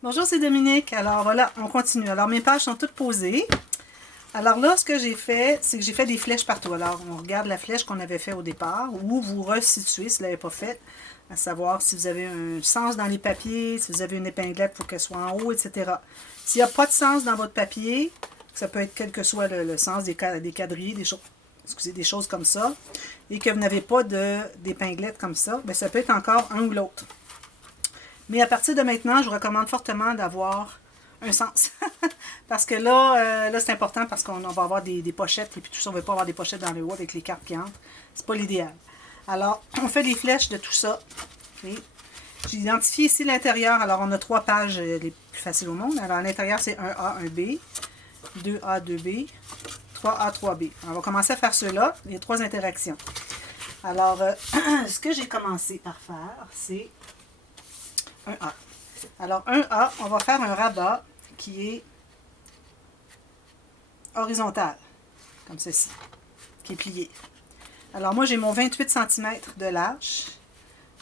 Bonjour, c'est Dominique. Alors voilà, on continue. Alors mes pages sont toutes posées. Alors là, ce que j'ai fait, c'est que j'ai fait des flèches partout. Alors on regarde la flèche qu'on avait fait au départ, ou vous resituez si vous ne l'avez pas faite, à savoir si vous avez un sens dans les papiers, si vous avez une épinglette, il faut qu'elle soit en haut, etc. S'il n'y a pas de sens dans votre papier, ça peut être quel que soit le sens des quadrilles, des choses comme ça, et que vous n'avez pas d'épinglette comme ça, bien, ça peut être encore un ou l'autre. Mais à partir de maintenant, je vous recommande fortement d'avoir un sens. Parce que là c'est important parce qu'on va avoir des pochettes et puis tout ça, on ne veut pas avoir des pochettes dans le haut avec les cartes qui entrent. C'est pas l'idéal. Alors, on fait les flèches de tout ça. Okay. J'ai identifié ici l'intérieur. Alors, on a 3 pages les plus faciles au monde. Alors, à l'intérieur, c'est 1A, 1B, 2A, 2B, 3A, 3B. On va commencer à faire ceux-là, les 3 interactions. Alors, ce que j'ai commencé par faire, c'est 1A. Alors, 1A, on va faire un rabat qui est horizontal, comme ceci, qui est plié. Alors, moi, j'ai mon 28 cm de large.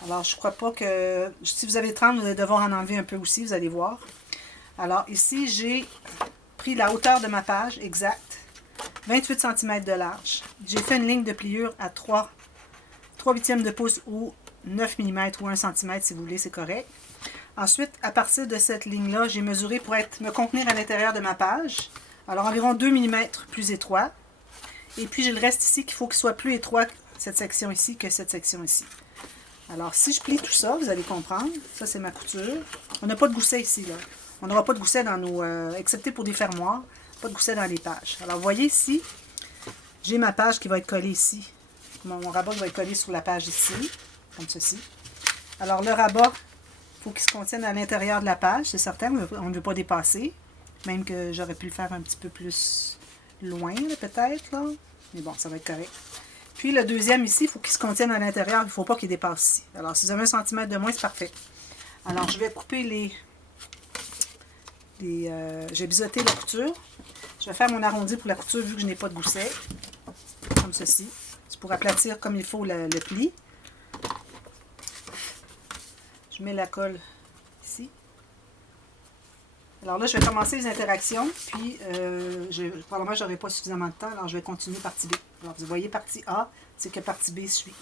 Alors, je ne crois pas que... Si vous avez 30, vous allez devoir en enlever un peu aussi, vous allez voir. Alors, ici, j'ai pris la hauteur de ma page exacte, 28 cm de large. J'ai fait une ligne de pliure à 3/8 de pouce ou 9 mm ou 1 cm, si vous voulez, c'est correct. Ensuite, à partir de cette ligne-là, j'ai mesuré pour me contenir à l'intérieur de ma page. Alors, environ 2 mm plus étroit. Et puis, j'ai le reste ici qu'il faut qu'il soit plus étroit, cette section ici, que cette section ici. Alors, si je plie tout ça, vous allez comprendre. Ça, c'est ma couture. On n'a pas de gousset ici, là. On n'aura pas de gousset dans nos... excepté pour des fermoirs. Pas de gousset dans les pages. Alors, vous voyez ici, j'ai ma page qui va être collée ici. Mon rabat va être collé sur la page ici, comme ceci. Alors, le rabat... Il faut qu'il se contienne à l'intérieur de la page, c'est certain, on ne veut pas dépasser. Même que j'aurais pu le faire un petit peu plus loin, peut-être, là. Mais bon, ça va être correct. Puis le deuxième ici, il faut qu'il se contienne à l'intérieur, il ne faut pas qu'il dépasse ici. Alors, si vous avez 1 cm de moins, c'est parfait. Alors, je vais couper j'ai biseauté la couture. Je vais faire mon arrondi pour la couture vu que je n'ai pas de gousset. Comme ceci. C'est pour aplatir comme il faut le pli. Je mets la colle ici. Alors là, je vais commencer les interactions, puis probablement je n'aurai pas suffisamment de temps, alors je vais continuer partie B. Alors vous voyez, partie A, c'est que partie B suit.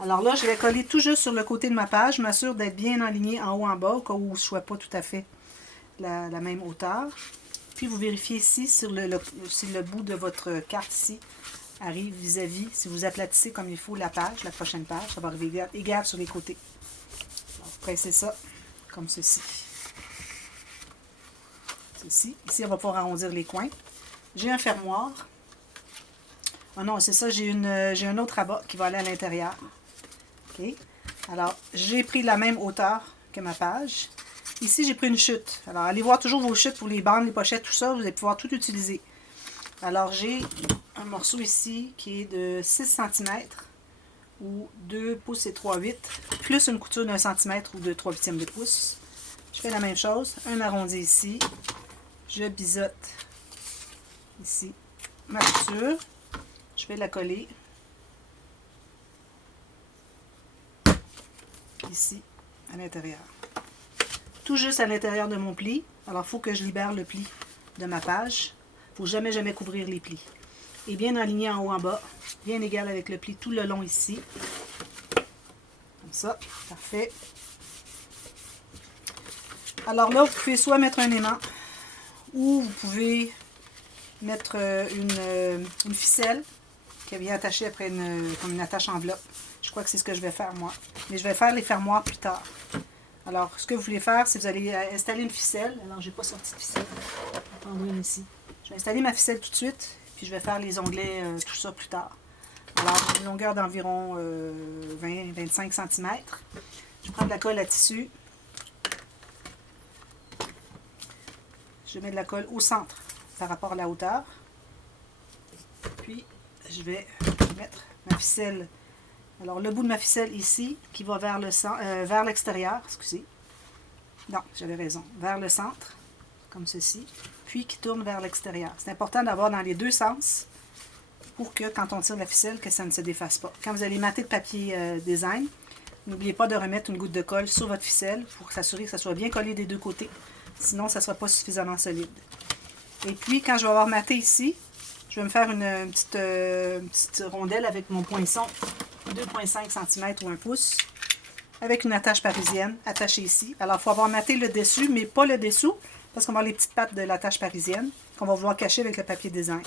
Alors là, je vais coller tout juste sur le côté de ma page, je m'assure d'être bien aligné en haut en bas, au cas où je ne sois pas tout à fait la même hauteur. Puis vous vérifiez ici si le bout de votre carte ici arrive vis-à-vis, si vous aplatissez comme il faut la page, la prochaine page, ça va arriver égal sur les côtés. Pressez ça comme ceci. Ceci. Ici, on va pouvoir arrondir les coins. J'ai un fermoir. Oh non, c'est ça, j'ai un autre rabat qui va aller à l'intérieur. OK. Alors, j'ai pris la même hauteur que ma page. Ici, j'ai pris une chute. Alors, allez voir toujours vos chutes pour les bandes, les pochettes, tout ça. Vous allez pouvoir tout utiliser. Alors, j'ai un morceau ici qui est de 6 cm ou 2 pouces et 3/8, plus une couture d'1 cm ou de 3/8 de pouce. Je fais la même chose, un arrondi ici, je biseaute ici ma couture, je vais la coller ici à l'intérieur. Tout juste à l'intérieur de mon pli, alors il faut que je libère le pli de ma page, il ne faut jamais couvrir les plis. Et bien aligné en haut en bas, bien égal avec le pli tout le long ici. Comme ça, parfait. Alors là, vous pouvez soit mettre un aimant ou vous pouvez mettre une ficelle qui vient attacher après comme une attache enveloppe. Je crois que c'est ce que je vais faire moi. Mais je vais faire les fermoirs plus tard. Alors, ce que vous voulez faire, c'est que vous allez installer une ficelle. Alors, j'ai pas sorti de ficelle. Je vais prendre une ici. Je vais installer ma ficelle tout de suite. Puis je vais faire les onglets, tout ça plus tard. Alors, une longueur d'environ 20-25 cm. Je prends de la colle à tissu. Je mets de la colle au centre par rapport à la hauteur. Puis, je vais mettre ma ficelle. Alors, le bout de ma ficelle ici, qui va vers l'extérieur, excusez. Non, j'avais raison. Vers le centre, comme ceci. Puis qui tourne vers l'extérieur. C'est important d'avoir dans les deux sens pour que quand on tire la ficelle, que ça ne se défasse pas. Quand vous allez mater le papier design, N'oubliez pas de remettre une goutte de colle sur votre ficelle pour s'assurer que ça soit bien collé des deux côtés. Sinon, ça ne sera pas suffisamment solide. Et puis, quand je vais avoir maté ici, je vais me faire une petite rondelle avec mon poinçon, 2,5 cm ou 1 pouce, avec une attache parisienne attachée ici. Alors, il faut avoir maté le dessus, mais pas le dessous, parce qu'on va avoir les petites pattes de l'attache parisienne qu'on va vouloir cacher avec le papier design.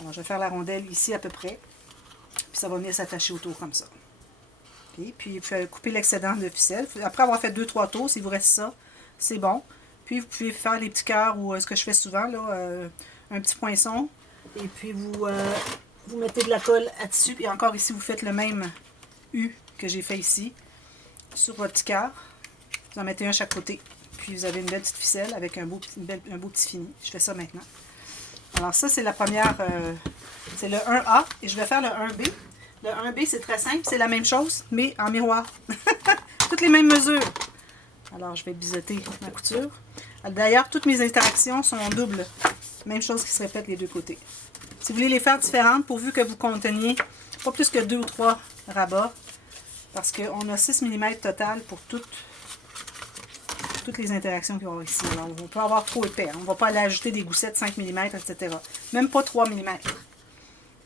Alors, je vais faire la rondelle ici à peu près, puis ça va venir s'attacher autour comme ça. Okay. Puis, couper l'excédent de ficelle. Après avoir fait 2-3 tours, s'il vous reste ça, c'est bon. Puis, vous pouvez faire les petits cœurs ou ce que je fais souvent, là, un petit poinçon. Et puis, vous mettez de la colle là-dessus. Et encore ici, vous faites le même U que j'ai fait ici sur votre petit cœur. Vous en mettez un à chaque côté. Puis, vous avez une belle petite ficelle avec un beau petit fini. Je fais ça maintenant. Alors, ça, c'est la première... c'est le 1A. Et je vais faire le 1B. Le 1B, c'est très simple. C'est la même chose, mais en miroir. Toutes les mêmes mesures. Alors, je vais biseauter ma couture. D'ailleurs, toutes mes interactions sont en double. Même chose qui se répète les deux côtés. Si vous voulez les faire différentes, pourvu que vous conteniez pas plus que 2 ou 3 rabats, parce qu'on a 6 mm total pour toutes les interactions qu'il va y avoir ici. Alors, on ne va pas avoir trop épais. On ne va pas aller ajouter des goussettes 5 mm, etc. Même pas 3 mm.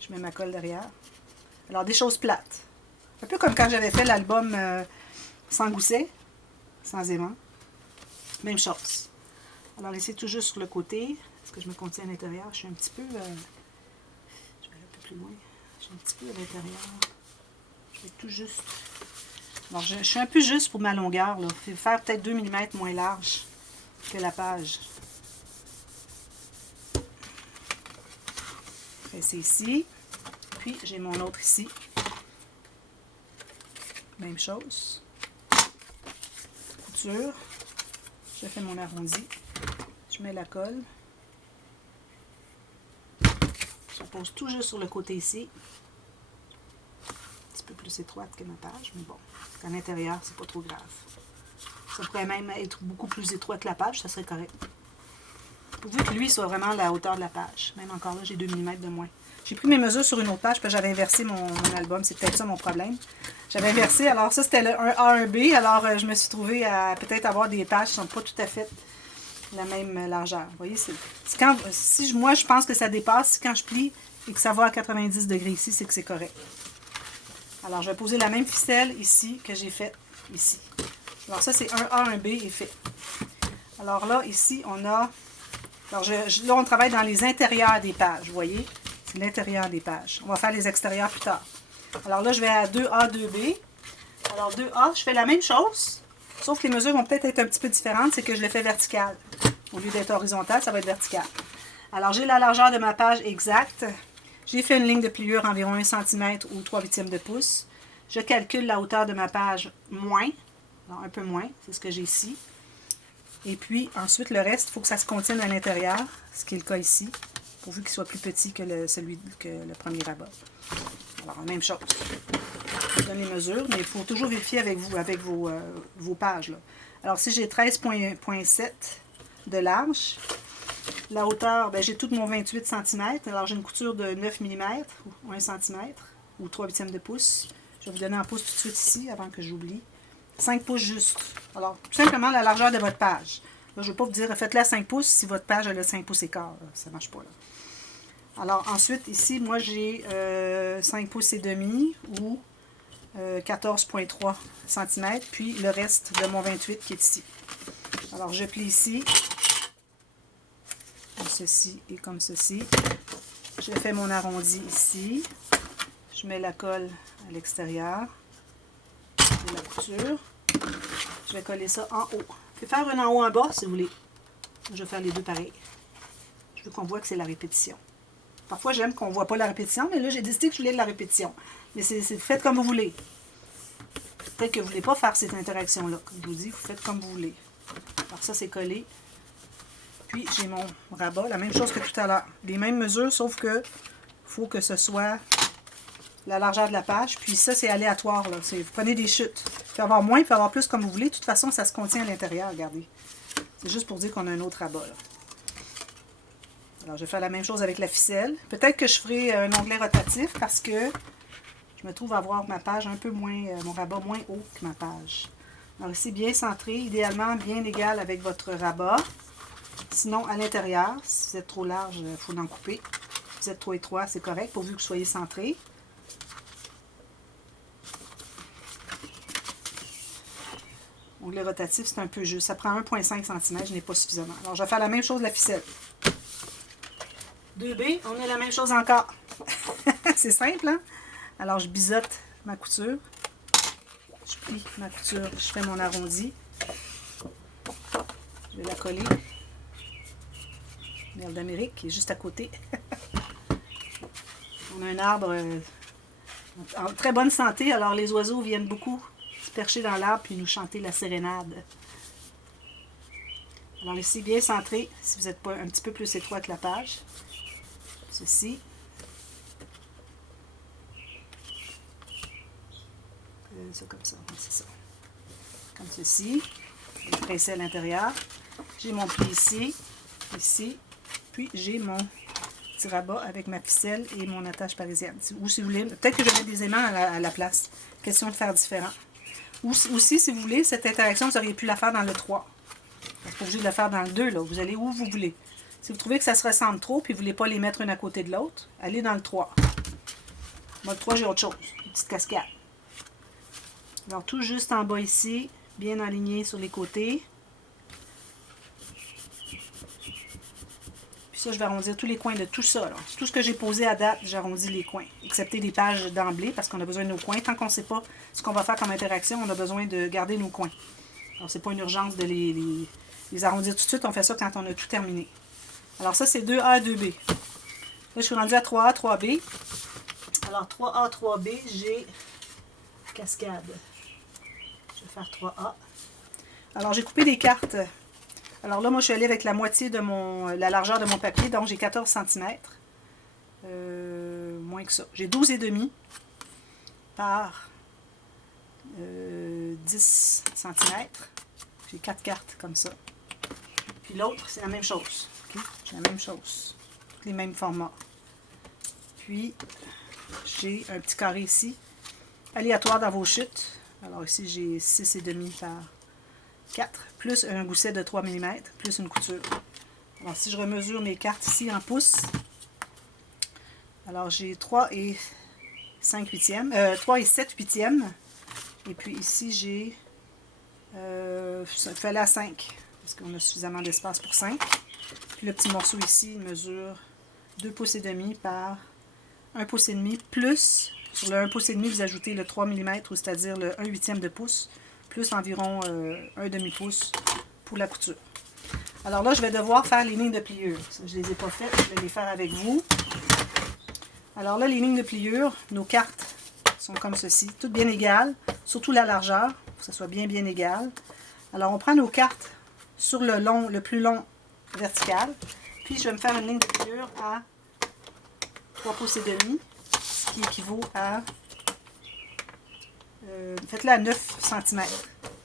Je mets ma colle derrière. Alors, des choses plates. Un peu comme quand j'avais fait l'album sans gousset, sans aimant. Même chose. Alors, ici, tout juste sur le côté. Est-ce que je me contiens à l'intérieur? Je suis un petit peu... je vais aller un peu plus loin. Je suis un petit peu à l'intérieur. Je vais tout juste... Alors, je suis un peu juste pour ma longueur. Là. Je vais faire peut-être 2 mm moins large que la page. C'est ici. Puis, j'ai mon autre ici. Même chose. Couture. Je fais mon arrondi. Je mets la colle. Je pose tout juste sur le côté ici. Un petit peu plus étroite que ma page, mais bon. À l'intérieur, c'est pas trop grave. Ça pourrait même être beaucoup plus étroit que la page, ça serait correct. Pourvu que lui soit vraiment à la hauteur de la page. Même encore là, j'ai 2 mm de moins. J'ai pris mes mesures sur une autre page, parce que j'avais inversé mon album. C'est peut-être ça mon problème. J'avais inversé, alors ça c'était le 1A, 1B. Alors je me suis trouvée à peut-être avoir des pages qui ne sont pas tout à fait la même largeur. Vous voyez, moi je pense que ça dépasse, quand je plie et que ça va à 90 degrés ici, c'est que c'est correct. Alors je vais poser la même ficelle ici que j'ai faite ici. Alors ça c'est 1A, 1B est fait. Alors là, ici, on a... Alors là, on travaille dans les intérieurs des pages, vous voyez? C'est l'intérieur des pages. On va faire les extérieurs plus tard. Alors là, je vais à 2A, 2B. Alors 2A, je fais la même chose, sauf que les mesures vont peut-être être un petit peu différentes, c'est que je le fais vertical. Au lieu d'être horizontal, ça va être vertical. Alors j'ai la largeur de ma page exacte. J'ai fait une ligne de pliure environ 1 cm ou 3/8 de pouce. Je calcule la hauteur de ma page moins. Alors un peu moins, c'est ce que j'ai ici. Et puis ensuite, le reste, il faut que ça se contienne à l'intérieur, ce qui est le cas ici, pourvu qu'il soit plus petit que le premier rabat. Alors, même chose. Je vous donne les mesures, mais il faut toujours vérifier avec vos pages. Là. Alors, si j'ai 13,7 de large, la hauteur, j'ai tout mon 28 cm. Alors, j'ai une couture de 9 mm, ou 1 cm, ou 3/8 de pouce. Je vais vous donner en pouces tout de suite ici, avant que j'oublie. 5 pouces juste. Alors, tout simplement la largeur de votre page. Là, je ne vais pas vous dire, faites-la 5 pouces si votre page a le 5 pouces et quart. Là. Ça ne marche pas. Là. Alors, ensuite, ici, moi, j'ai 5 pouces et demi ou 14,3 cm. Puis, le reste de mon 28 qui est ici. Alors, je plie ici. Comme ceci et comme ceci. Je fais mon arrondi ici. Je mets la colle à l'extérieur de la couture. Je vais coller ça en haut. Vous pouvez faire une en haut, en bas, si vous voulez. Je vais faire les deux pareils. Je veux qu'on voit que c'est la répétition. Parfois, j'aime qu'on ne voit pas la répétition, mais là, j'ai décidé que je voulais de la répétition. Mais c'est faites comme vous voulez. Peut-être que vous ne voulez pas faire cette interaction-là. Comme je vous dis, vous faites comme vous voulez. Alors ça, c'est collé. Puis, j'ai mon rabat, la même chose que tout à l'heure. Les mêmes mesures, sauf que faut que ce soit la largeur de la page. Puis ça, c'est aléatoire. Là. Vous prenez des chutes. Il peut y avoir moins, il peut y avoir plus comme vous voulez. De toute façon, ça se contient à l'intérieur, regardez. C'est juste pour dire qu'on a un autre rabat. Là. Alors, je vais faire la même chose avec la ficelle. Peut-être que je ferai un onglet rotatif parce que je me trouve à avoir ma page un peu moins, mon rabat moins haut que ma page. Alors ici, bien centré, idéalement bien égal avec votre rabat. Sinon, à l'intérieur, si vous êtes trop large, il faut en couper. Si vous êtes trop étroit, c'est correct, pourvu que vous soyez centré. Onglet rotatif, c'est un peu juste. Ça prend 1,5 cm, je n'ai pas suffisamment. Alors, je vais faire la même chose de la ficelle. 2B, on est la même chose encore. C'est simple, hein? Alors, je biseaute ma couture. Je plie ma couture, je fais mon arrondi. Je vais la coller. Merle d'Amérique qui est juste à côté. On a un arbre en très bonne santé, alors les oiseaux viennent beaucoup se percher dans l'arbre puis nous chanter la sérénade. Alors ici, bien centré, si vous n'êtes pas un petit peu plus étroit que la page. Ceci. Ça comme ça, c'est ça. Comme ceci. Je vais presser à l'intérieur. J'ai mon pli ici, ici. Puis j'ai mon petit rabat avec ma ficelle et mon attache parisienne. Ou si vous voulez, peut-être que je vais mettre des aimants à la place. Question de faire différent. Ou aussi, si vous voulez, cette interaction, vous auriez pu la faire dans le 3. Vous n'êtes pas obligé de la faire dans le 2, là. Vous allez où vous voulez. Si vous trouvez que ça se ressemble trop et vous ne voulez pas les mettre une à côté de l'autre, allez dans le 3. Moi, le 3, j'ai autre chose. Une petite cascade. Alors, tout juste en bas ici, bien aligné sur les côtés. Puis ça, je vais arrondir tous les coins de tout ça. Là. Tout ce que j'ai posé à date, j'arrondis les coins. Excepté les pages d'emblée, parce qu'on a besoin de nos coins. Tant qu'on ne sait pas ce qu'on va faire comme interaction, on a besoin de garder nos coins. Alors, c'est pas une urgence de les arrondir tout de suite. On fait ça quand on a tout terminé. Alors, ça, c'est 2A, 2B. Là, je suis rendue à 3A, 3B. Alors, 3A, 3B, j'ai cascade. Je vais faire 3A. Alors, j'ai coupé des cartes. Alors là, moi, je suis allée avec la moitié de la largeur de mon papier, donc j'ai 14 cm. Moins que ça. J'ai 12,5 par 10 cm. J'ai 4 cartes comme ça. Puis l'autre, c'est la même chose. Okay? J'ai la même chose. Tous les mêmes formats. Puis, j'ai un petit carré ici, aléatoire dans vos chutes. Alors ici, j'ai 6,5 par 4, plus un gousset de 3 mm, plus une couture. Alors, si je remesure mes cartes ici en pouces, alors j'ai 3 et 5 huitièmes, 3 et 7 huitièmes. Et puis ici, j'ai, ça fait là 5, parce qu'on a suffisamment d'espace pour 5. Puis le petit morceau ici, il mesure 2 pouces et demi par 1 pouce et demi, plus, sur le 1 pouce et demi, vous ajoutez le 3 mm, c'est-à-dire le 1 huitième de pouce, plus environ un demi-pouce pour la couture. Alors là, je vais devoir faire les lignes de pliure. Je ne les ai pas faites, je vais les faire avec vous. Alors là, les lignes de pliure, nos cartes sont comme ceci, toutes bien égales, surtout la largeur, pour que ça soit bien égal. Alors on prend nos cartes sur le plus long vertical, puis je vais me faire une ligne de pliure à 3 pouces et demi, ce qui équivaut à faites-le à 9 cm.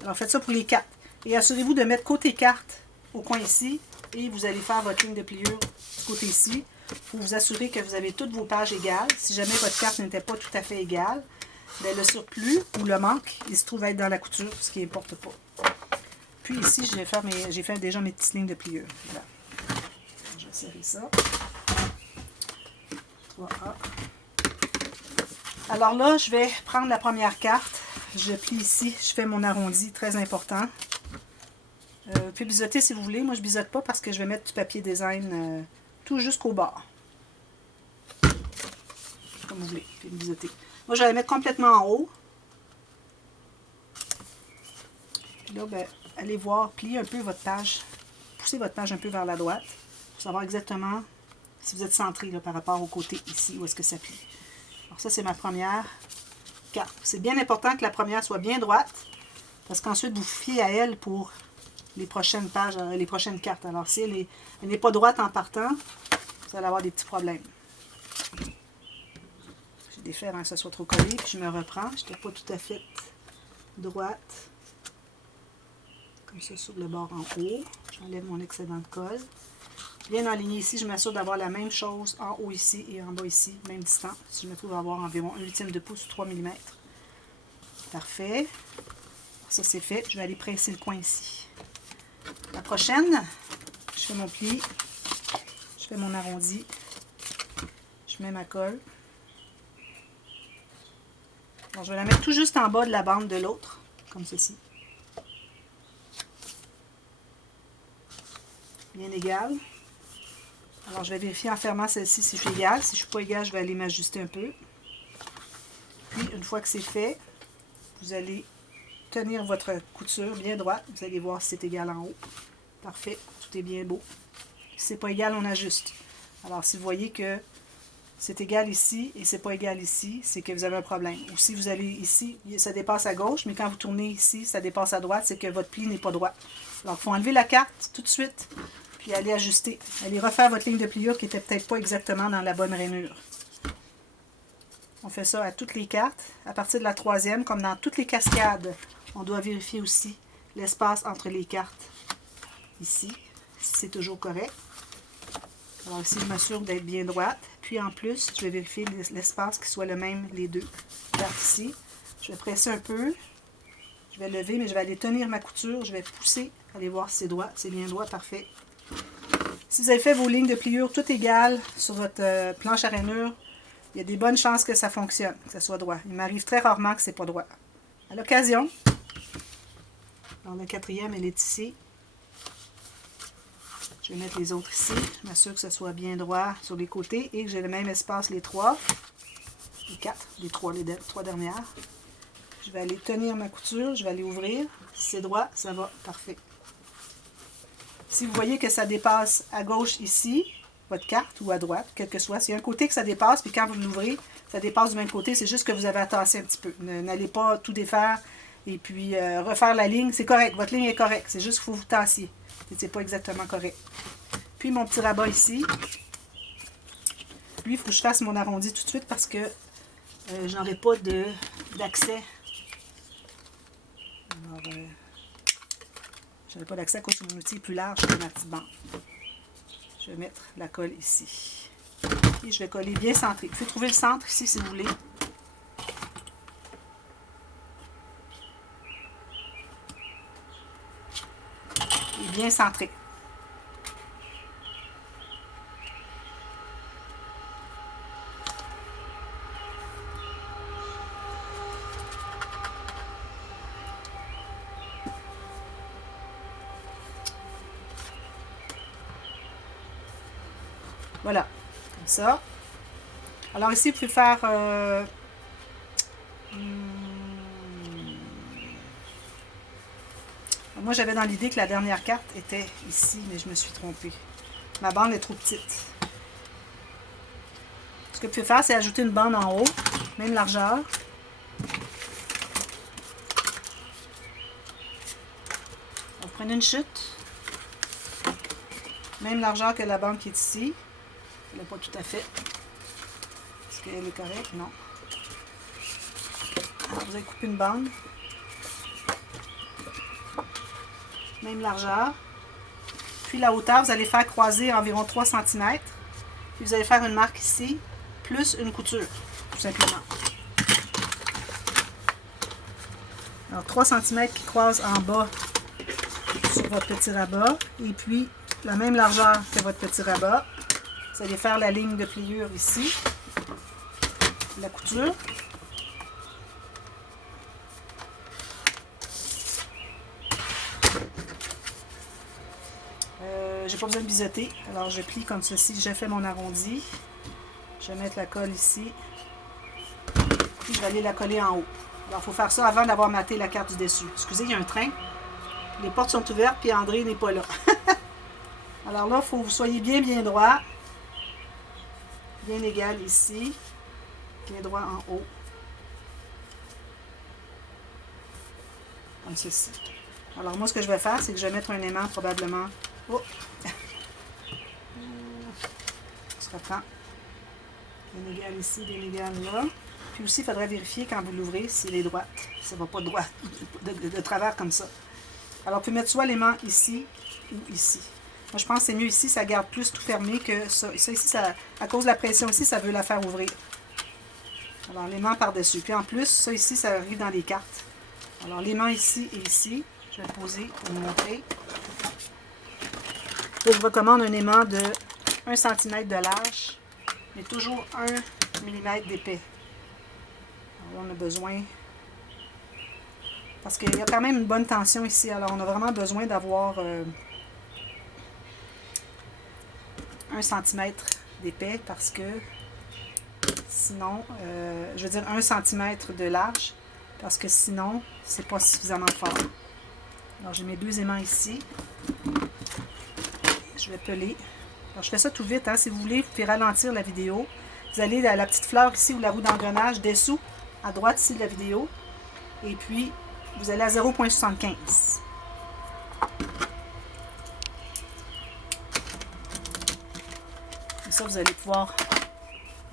Alors faites ça pour les cartes. Et assurez-vous de mettre côté carte au coin ici. Et vous allez faire votre ligne de pliure du côté ici. Il faut vous assurer que vous avez toutes vos pages égales. Si jamais votre carte n'était pas tout à fait égale, bien, le surplus ou le manque, il se trouve être dans la couture, ce qui n'importe pas. Puis ici, j'ai fait déjà mes petites lignes de pliure. Voilà. Je vais serrer ça. 3A. Alors là, je vais prendre la première carte. Je plie ici, je fais mon arrondi, très important. Vous pouvez biseauter si vous voulez. Moi, je ne biseaute pas parce que je vais mettre du papier design tout jusqu'au bord. Comme vous voulez, vous pouvez biseauter. Moi, je vais la mettre complètement en haut. Puis là, ben, allez voir, pliez un peu votre page. Poussez votre page un peu vers la droite pour savoir exactement si vous êtes centré là, par rapport au côté ici, où est-ce que ça plie. Alors ça, c'est ma première carte. C'est bien important que la première soit bien droite, parce qu'ensuite, vous fiez à elle pour les prochaines pages, les prochaines cartes. Alors, si elle n'est pas droite en partant, vous allez avoir des petits problèmes. Je défais avant que ça soit trop collé, puis je me reprends. Je n'étais pas tout à fait droite. Comme ça, sur le bord en haut. J'enlève mon excédent de colle. bien aligné ici. Je m'assure d'avoir la même chose en haut ici et en bas ici, même distance. Je me trouve à avoir environ 1/8 de pouce ou 3 mm. Parfait. Ça, c'est fait. Je vais aller presser le coin ici. La prochaine, je fais mon pli. Je fais mon arrondi. Je mets ma colle. Alors, je vais la mettre tout juste en bas de la bande de l'autre, comme ceci. Bien égal. Alors, je vais vérifier en fermant celle-ci si je suis égale. Si je ne suis pas égale, je vais aller m'ajuster un peu. Puis, une fois que c'est fait, vous allez tenir votre couture bien droite. Vous allez voir si c'est égal en haut. Parfait. Tout est bien beau. Si ce n'est pas égal, on ajuste. Alors, si vous voyez que c'est égal ici et c'est pas égal ici, c'est que vous avez un problème. Ou si vous allez ici, ça dépasse à gauche, mais quand vous tournez ici, ça dépasse à droite, c'est que votre pli n'est pas droit. Alors, il faut enlever la carte tout de suite, puis aller ajuster. Aller refaire votre ligne de pliure qui n'était peut-être pas exactement dans la bonne rainure. On fait ça à toutes les cartes. À partir de la troisième, comme dans toutes les cascades, on doit vérifier aussi l'espace entre les cartes. Ici, si c'est toujours correct. Alors ici, je m'assure d'être bien droite. Puis en plus, je vais vérifier l'espace qui soit le même, les deux cartes ici. Je vais presser un peu. Je vais lever, mais je vais aller tenir ma couture. Je vais pousser, aller voir si c'est droit. C'est bien droit, parfait. Si vous avez fait vos lignes de pliure toutes égales sur votre planche à rainure, il y a des bonnes chances que ça fonctionne, que ça soit droit. Il m'arrive très rarement que ce n'est pas droit. À l'occasion, alors la quatrième, elle est ici. Je vais mettre les autres ici. Je m'assure que ce soit bien droit sur les côtés et que j'ai le même espace les trois. Les quatre, les trois dernières. Je vais aller tenir ma couture, je vais aller ouvrir. Si c'est droit, ça va, parfait. Si vous voyez que ça dépasse à gauche ici, votre carte, ou à droite, quel que soit, c'est un côté que ça dépasse, puis quand vous l'ouvrez, ça dépasse du même côté, c'est juste que vous avez à tasser un petit peu. N'allez pas tout défaire et puis refaire la ligne. C'est correct, votre ligne est correcte, c'est juste qu'il faut vous tassiez. C'est pas exactement correct. Puis mon petit rabat ici. Lui, il faut que je fasse mon arrondi tout de suite parce que j'en ai pas d'accès. Alors, j'aurais pas d'accès à cause de mon outil est plus large que ma petite bande. Je vais mettre la colle ici. Et je vais coller bien centré. Il faut trouver le centre ici si vous voulez. Et bien centré. Voilà, comme ça. Alors ici, vous pouvez faire... moi, j'avais dans l'idée que la dernière carte était ici, mais je me suis trompée. Ma bande est trop petite. Ce que vous pouvez faire, c'est ajouter une bande en haut, même largeur. Vous prenez une chute. Même largeur que la bande qui est ici. Elle n'est pas tout à fait. Est-ce qu'elle est correcte? Non. Alors, vous allez couper une bande. Même largeur. Puis la hauteur, vous allez faire croiser environ 3 cm. Puis vous allez faire une marque ici, plus une couture, tout simplement. Alors 3 cm qui croisent en bas sur votre petit rabat. Et puis la même largeur que votre petit rabat. Vous allez faire la ligne de pliure ici, la couture. J'ai pas besoin de biseauter, alors je plie comme ceci. J'ai fait mon arrondi. Je vais mettre la colle ici. Puis je vais aller la coller en haut. Alors il faut faire ça avant d'avoir maté la carte du dessus. Excusez, il y a un train. Les portes sont ouvertes, puis André n'est pas là. Alors là, il faut que vous soyez bien droit. Bien égal ici. Bien droit en haut. Comme ceci. Alors moi, ce que je vais faire, c'est que je vais mettre un aimant probablement... Oh! On se reprend. Bien égal ici, bien égal là. Puis aussi, il faudrait vérifier quand vous l'ouvrez s'il est droit. Ça ne va pas droit, de travers comme ça. Alors, vous pouvez mettre soit l'aimant ici ou ici. Moi, je pense que c'est mieux ici, ça garde plus tout fermé que ça. Ça ici, ça, à cause de la pression ici, ça veut la faire ouvrir. Alors, l'aimant par-dessus. Puis en plus, ça ici, ça arrive dans les cartes. Alors, l'aimant ici et ici, je vais le poser pour vous montrer. Là, je recommande un aimant de 1 cm de large, mais toujours 1 mm d'épais. Alors là, on a besoin... Parce qu'il y a quand même une bonne tension ici. Alors, on a vraiment besoin d'avoir 1 cm d'épais parce que sinon, je veux dire 1 cm de large parce que sinon, c'est pas suffisamment fort. Alors, j'ai mes 2 aimants ici. Je vais peler. Alors, je fais ça tout vite. Hein. Si vous voulez, vous pouvez ralentir la vidéo. Vous allez à la petite fleur ici ou la roue d'engrenage dessous, à droite ici de la vidéo. Et puis, vous allez à 0,75. Et ça, vous allez pouvoir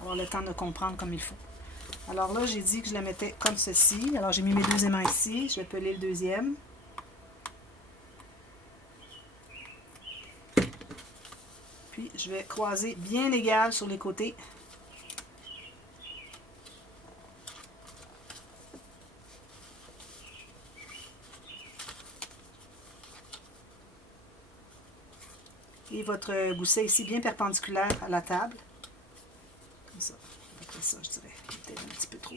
avoir le temps de comprendre comme il faut. Alors là, j'ai dit que je la mettais comme ceci. Alors, j'ai mis mes 2 aimants ici. Je vais peler le deuxième. Puis, je vais croiser bien égal sur les côtés. Et votre gousset ici bien perpendiculaire à la table. Comme ça. Après ça, je dirais. Peut-être un petit peu trop.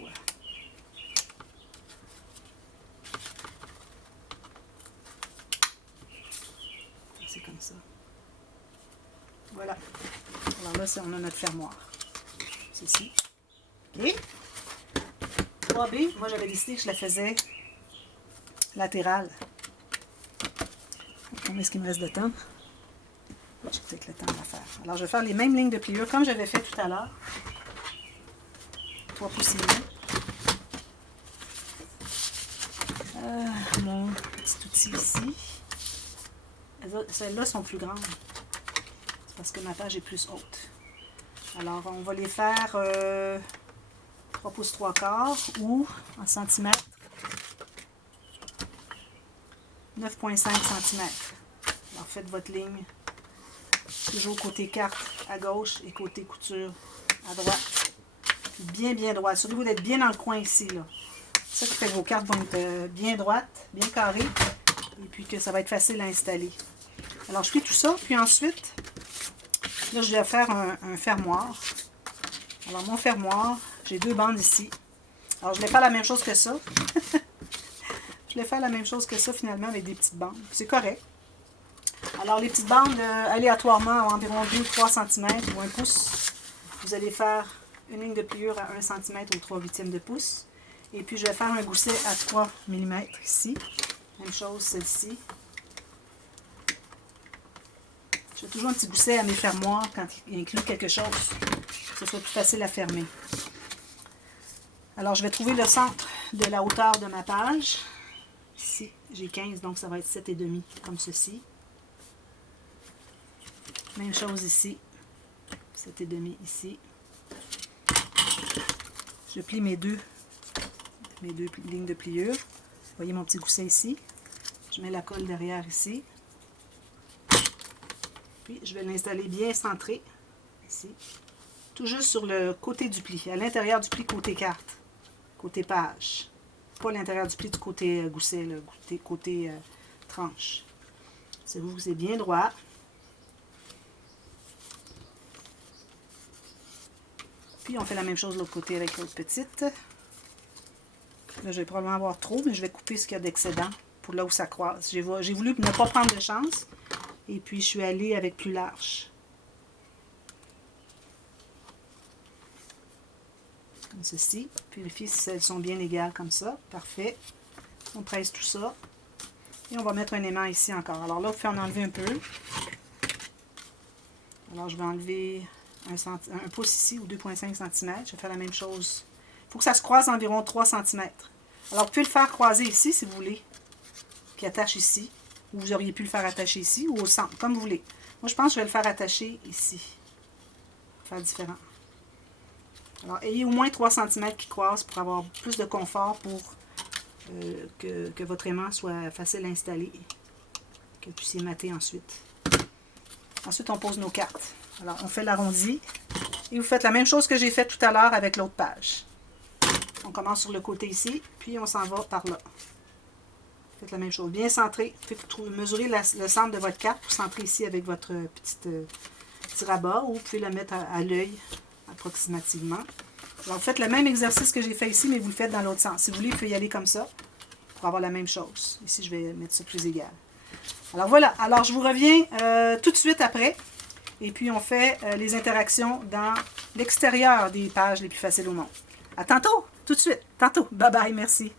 C'est comme ça. Voilà. Alors là, on a notre fermoir. Ceci. OK. 3B, moi j'avais décidé que je la faisais latérale. Combien est-ce qu'il me reste de temps? J'ai peut-être le temps de la faire. Alors, je vais faire les mêmes lignes de pliure comme j'avais fait tout à l'heure. 3 pouces et demi. Mon petit outil ici. Celles-là sont plus grandes. C'est parce que ma page est plus haute. Alors, on va les faire 3 pouces 3 quarts ou en centimètres 9,5 cm. Alors, faites votre ligne. Toujours côté carte à gauche et côté couture à droite. Puis bien droite. Surtout d'être bien dans le coin ici. Là. Ça qui fait que vos cartes vont être bien droites, bien carrées. Et puis que ça va être facile à installer. Alors je plie tout ça. Puis ensuite, là je vais faire un fermoir. Alors mon fermoir, j'ai 2 bandes ici. Alors je vais faire la même chose que ça. Je vais faire la même chose que ça finalement avec des petites bandes. C'est correct. Alors, les petites bandes, aléatoirement, à environ 2-3 cm ou 1 pouce, vous allez faire une ligne de pliure à 1 cm ou 3/8 de pouce. Et puis, je vais faire un gousset à 3 mm ici. Même chose, celle-ci. Je fais toujours un petit gousset à mes fermoirs quand il inclut quelque chose, que ce soit plus facile à fermer. Alors, je vais trouver le centre de la hauteur de ma page. Ici, j'ai 15, donc ça va être 7,5, comme ceci. Même chose ici. 7,5 ici. Je plie mes deux lignes de pliure. Vous voyez mon petit gousset ici. Je mets la colle derrière ici. Puis je vais l'installer bien centré ici. Tout juste sur le côté du pli. À l'intérieur du pli côté carte. Côté page. Pas l'intérieur du pli du côté gousset, le côté tranche. C'est vous, c'est bien droit. Puis on fait la même chose de l'autre côté avec l'autre petite. Là, je vais probablement avoir trop, mais je vais couper ce qu'il y a d'excédent pour là où ça croise. J'ai voulu ne pas prendre de chance. Et puis, je suis allée avec plus large. Comme ceci. Vérifiez si elles sont bien égales comme ça. Parfait. On presse tout ça. Et on va mettre un aimant ici encore. Alors là, il faut en enlever un peu. Alors, je vais enlever un pouce ici ou 2,5 cm. Je vais faire la même chose. Il faut que ça se croise environ 3 cm. Alors, vous pouvez le faire croiser ici si vous voulez. Qui attache ici. Ou vous auriez pu le faire attacher ici ou au centre, comme vous voulez. Moi, je pense que je vais le faire attacher ici. Faire différent. Alors, ayez au moins 3 cm qui croisent pour avoir plus de confort pour que votre aimant soit facile à installer. Que vous puissiez mater ensuite. Ensuite, on pose nos cartes. Alors, on fait l'arrondi. Et vous faites la même chose que j'ai fait tout à l'heure avec l'autre page. On commence sur le côté ici, puis on s'en va par là. Faites la même chose. Bien centré. Mesurez le centre de votre carte pour centrer ici avec votre petit rabat, ou vous pouvez la mettre à l'œil approximativement. Alors, faites le même exercice que j'ai fait ici, mais vous le faites dans l'autre sens. Si vous voulez, vous pouvez y aller comme ça pour avoir la même chose. Ici, je vais mettre ça plus égal. Alors voilà. Alors, je vous reviens tout de suite après. Et puis, on fait les interactions dans l'extérieur des pages les plus faciles au monde. À tantôt, tout de suite. Tantôt. Bye bye, merci.